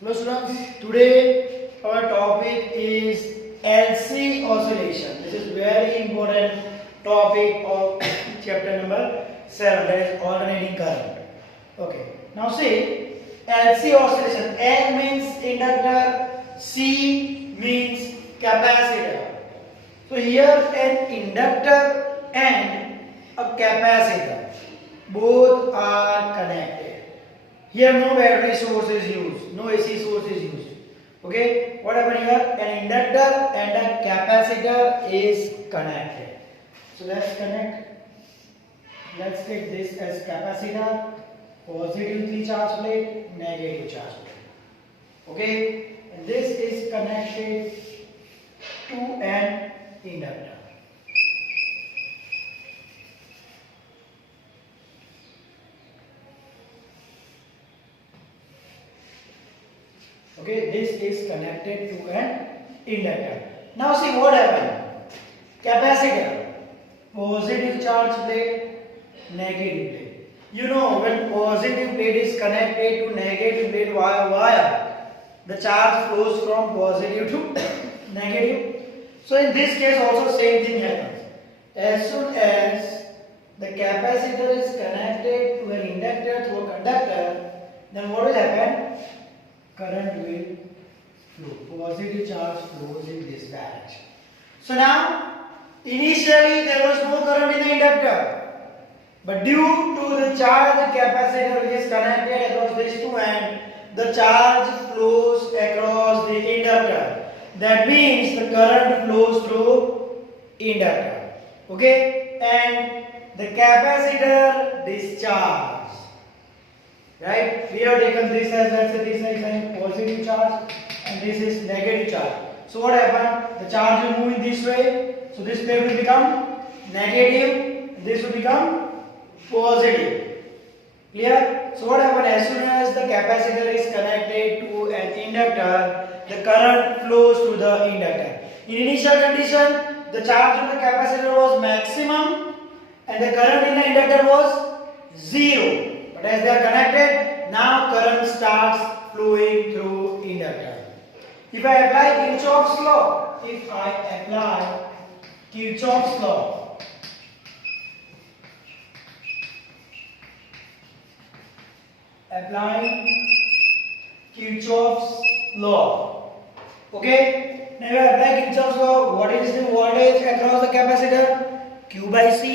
Hello students, today our topic is LC oscillation. This is very important topic of chapter number 7, that is alternating current. Okay, now see LC oscillation. L means inductor, C means capacitor. So here an inductor and a capacitor both are connected. Here no battery source is used, no AC source is used. Okay, what happened here? An inductor and a capacitor is connected. So let's connect. Let's take this as capacitor, positively charged plate, negative charged plate. Okay, and this is connected to an inductor. Okay, this is connected to an inductor. Now see what happened. Capacitor, positive charge plate, negative plate. You know when positive plate is connected to negative plate via wire, the charge flows from positive to negative. So in this case also same thing happens. As soon as the capacitor is connected to an inductor through a conductor, then what will happen? Current will flow. Positive charge flows in this direction. So now, initially there was no current in the inductor, but due to the charge capacitor which is connected across these two ends, the charge flows across the inductor. That means the current flows through inductor. Okay, and the capacitor discharges. Right? We have taken this as, let's say this is positive charge and this is negative charge. So what happened? The charge will move in this way. So this plate will become negative and this will become positive. Clear? So what happened? As soon as the capacitor is connected to an inductor, the current flows through the inductor. In initial condition, the charge on the capacitor was maximum and the current in the inductor was 0. But as they are connected, now current starts flowing through inductor. If I apply Kirchhoff's law, applying Kirchhoff's law. Okay, now if I apply Kirchhoff's law, what is the voltage across the capacitor? Q by C.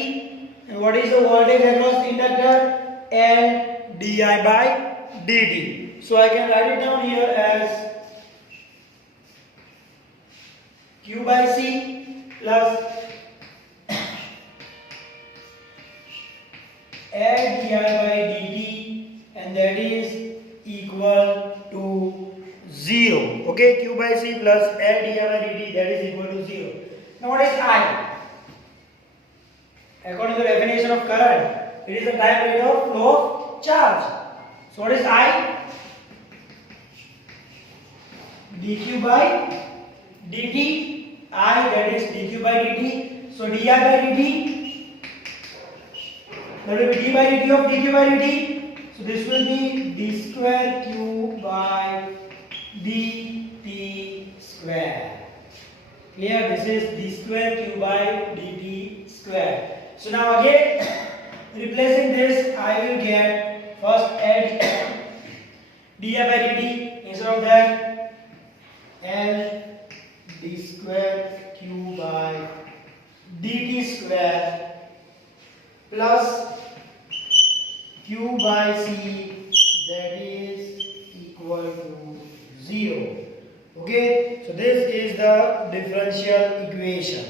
And what is the voltage across the inductor? L di by dt. So I can write it down here as Q by C plus L di by dt, and that is equal to 0. Okay, Q by C plus L di by dt, that is equal to 0. Now what is I? According to the definition of current, it is the time rate of flow of charge. So what is I? dq by dt. I, that is dq by dt. So di by dt, that will be d by dt of dq by dt. So this will be d square q by dt square. Clear? This is d square q by dt square. So now again, replacing this, I will get first add di by dt. Instead of that, L d square q by dt square plus q by c, that is equal to 0. Okay, so this is the differential equation.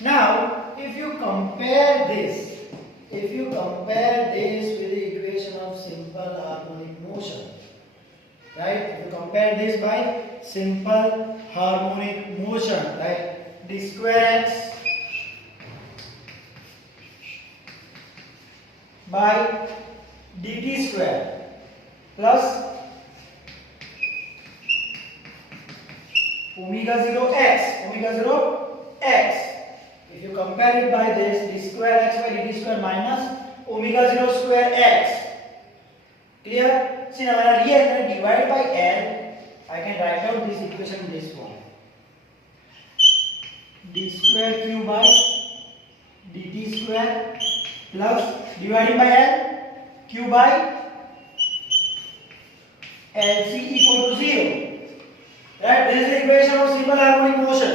Now, if you compare this with the equation of simple harmonic motion, right? If you compare this by simple harmonic motion, right? d square x by dt square plus omega 0 x. If you compare it by this, d square x by dt square minus omega 0 square x. Clear? See now when I divide by L, I can write out this equation in this form. D square q by dt square plus dividing by L, q by LC equal to 0. Right? This is the equation of simple harmonic motion.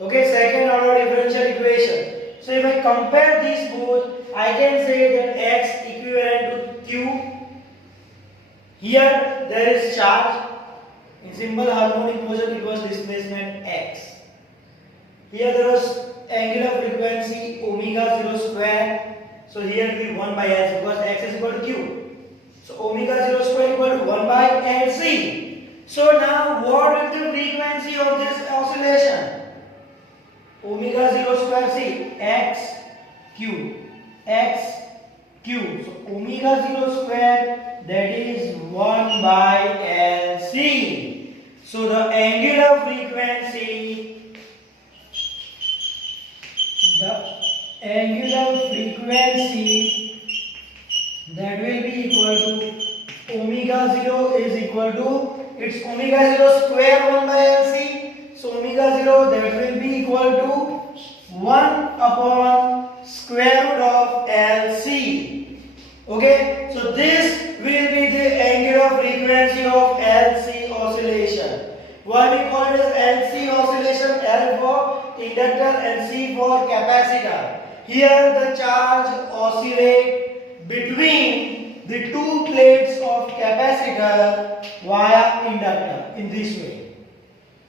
Okay, second order differential equation. So if I compare these both, I can say that x equivalent to q. Here there is charge. In simple harmonic motion it was displacement x. Here there was angular frequency omega 0 square. So here it will be 1 by L because x is equal to q. So omega 0 square equal to 1 by LC. So now what is the frequency of this oscillation? Omega 0 square, see, x q. So omega 0 square, that is 1 by LC. So the angular frequency that will be equal to omega 0 is equal to, it's omega 0 square 1 by LC. So omega 0 that will be equal to 1 upon square root of LC. Okay, so this will be the angular frequency of LC oscillation. Why we call it as LC oscillation? L for inductor and C for capacitor. Here the charge oscillate between the two plates of capacitor via inductor in this way.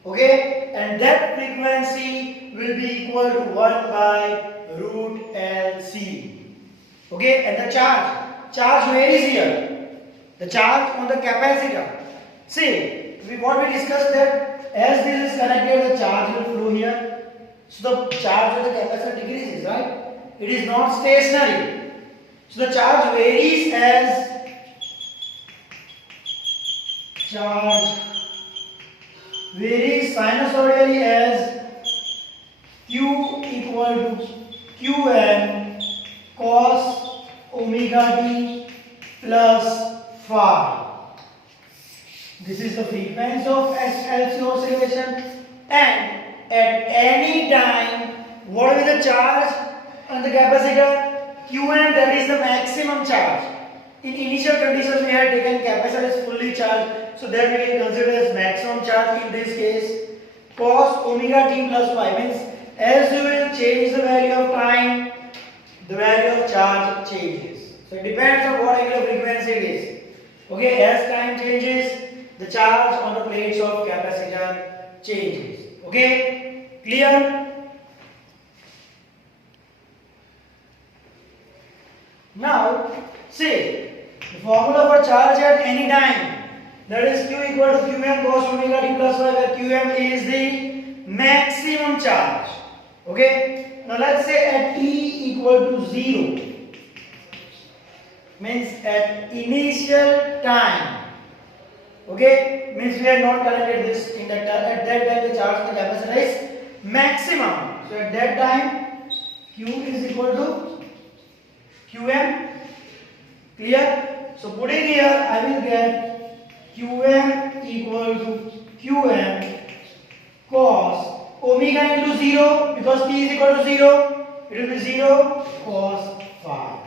Okay, and that frequency will be equal to 1 by root LC. Okay, and the charge varies here. The charge on the capacitor. See, what we discussed that as this is connected, the charge will flow here. So the charge of the capacitor decreases, right? It is not stationary. So the charge varies as sinusoidally as Q equal to Qm cos omega t plus phi. This is the frequency of LC oscillation, and at any time, what is the charge on the capacitor? Qm, that is the maximum charge. In initial conditions, we had taken capacitor is fully charged, so that we can consider as maximum charge in this case. Cos omega t plus phi means as you will change the value of time, the value of charge changes. So it depends on what angular frequency it is. Okay, as time changes, the charge on the plates of capacitor changes. Okay, clear? Now, see the formula for charge at any time, that is Q equal to Qm cos omega t plus phi, where Qm is the maximum charge. Okay, now let's say at t equal to 0, means at initial time. Okay, means we have not connected this inductor. At that time, the charge of the capacitor is maximum. So at that time, Q is equal to Qm. Clear? So putting here, I will get Qm equal to Qm cos omega into 0, because t is equal to 0, it will be 0 cos phi.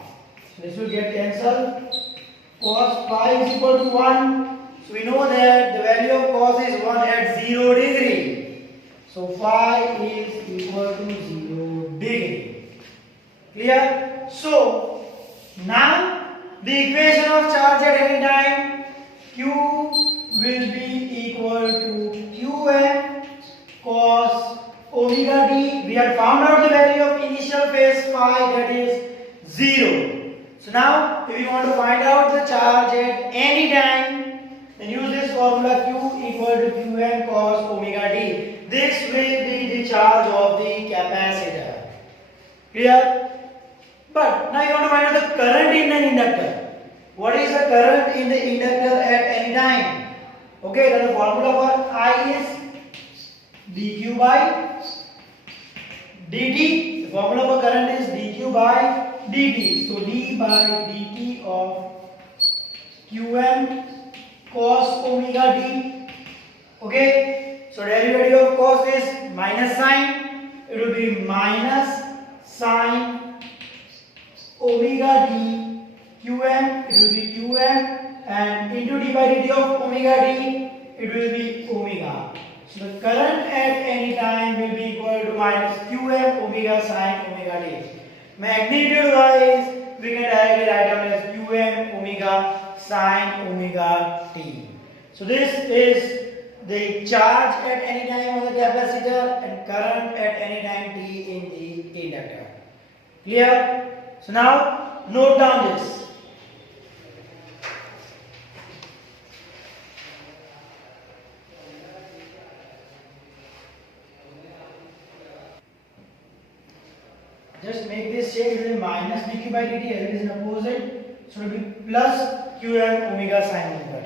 So this will get cancelled. Cos phi is equal to 1. So we know that the value of cos is 1 at 0 degree. So phi is equal to 0 degree. Clear? So now the equation of charge at any time, Q will be equal to Qm cos omega t. We have found out the value of initial phase phi, that is 0. So now if you want to find out the charge at any time, then use this formula Q equal to Qm cos omega t. This will be the charge of the capacitor. Clear? But now you want to find out the current in an inductor. What is the current in the inductor at any time? Okay, then the formula for I is dq by dt. The formula for current is dq by dt. So d by dt of qm cos omega t. Okay, so derivative of cos is minus sign, it will be minus sine omega t qm, it will be qm, and into d by dt of omega t, it will be omega. So the current at any time will be equal to minus qm omega sine omega t. Magnitude wise, we can directly write down as qm omega sine omega t. So this is the charge at any time on the capacitor and current at any time t in the inductor. Clear? So now note down this. Just make this shape, it will be minus dq by dt as it is in opposite, so it will be plus qm omega sine omega